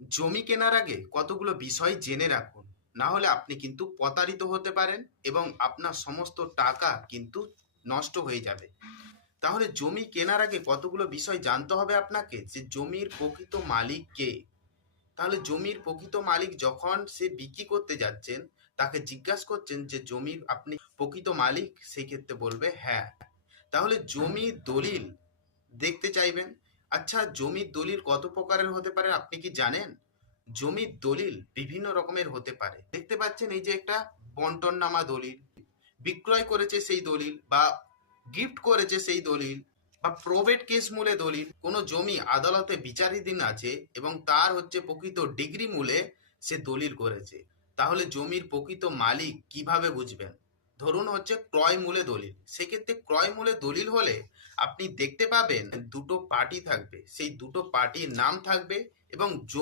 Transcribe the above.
জমি কেনার আগে কতগুলো বিষয় জেনে রাখুন, না হলে আপনি কিন্তু প্রতারিত হতে পারেন এবং আপনার সমস্ত টাকা কিন্তু নষ্ট হয়ে যাবে। তাহলে জমি কেনার আগে কতগুলো বিষয় জানতে হবে আপনাকে, যে জমির প্রকৃত মালিক কে। তাহলে জমির প্রকৃত মালিক যখন সে বিক্রি করতে যাচ্ছেন, তাকে জিজ্ঞাসা করছেন যে জমির আপনি প্রকৃত মালিক, সেই ক্ষেত্রে বলবে হ্যাঁ। তাহলে জমির দলিল দেখতে চাইবেন। আচ্ছা, জমির দলিল কত প্রকারের হতে পারে আপনি কি জানেন? জমির দলিল বিভিন্ন রকমের হতে পারে। দেখতে পাচ্ছেন এই যে একটা বন্টননামা দলিল, বিক্রয় করেছে সেই দলিল, বা গিফট করেছে সেই দলিল, বা প্রবেট কেস মূলে দলিল। কোনো জমি আদালতে বিচারাধীন আছে এবং তার হচ্ছে প্রকৃত ডিগ্রি মূলে সে দলিল করেছে। তাহলে জমির প্রকৃত মালিক কিভাবে বুঝবেন? ধরুন হচ্ছে ক্রয় মূলে দলিল। সেক্ষেত্রে ক্রয় মূলে দলিল হলে আপনি দেখতে পাবেন দুটো পার্টি থাকবে, সেই দুটো পার্টির নাম থাকবে এবং জমি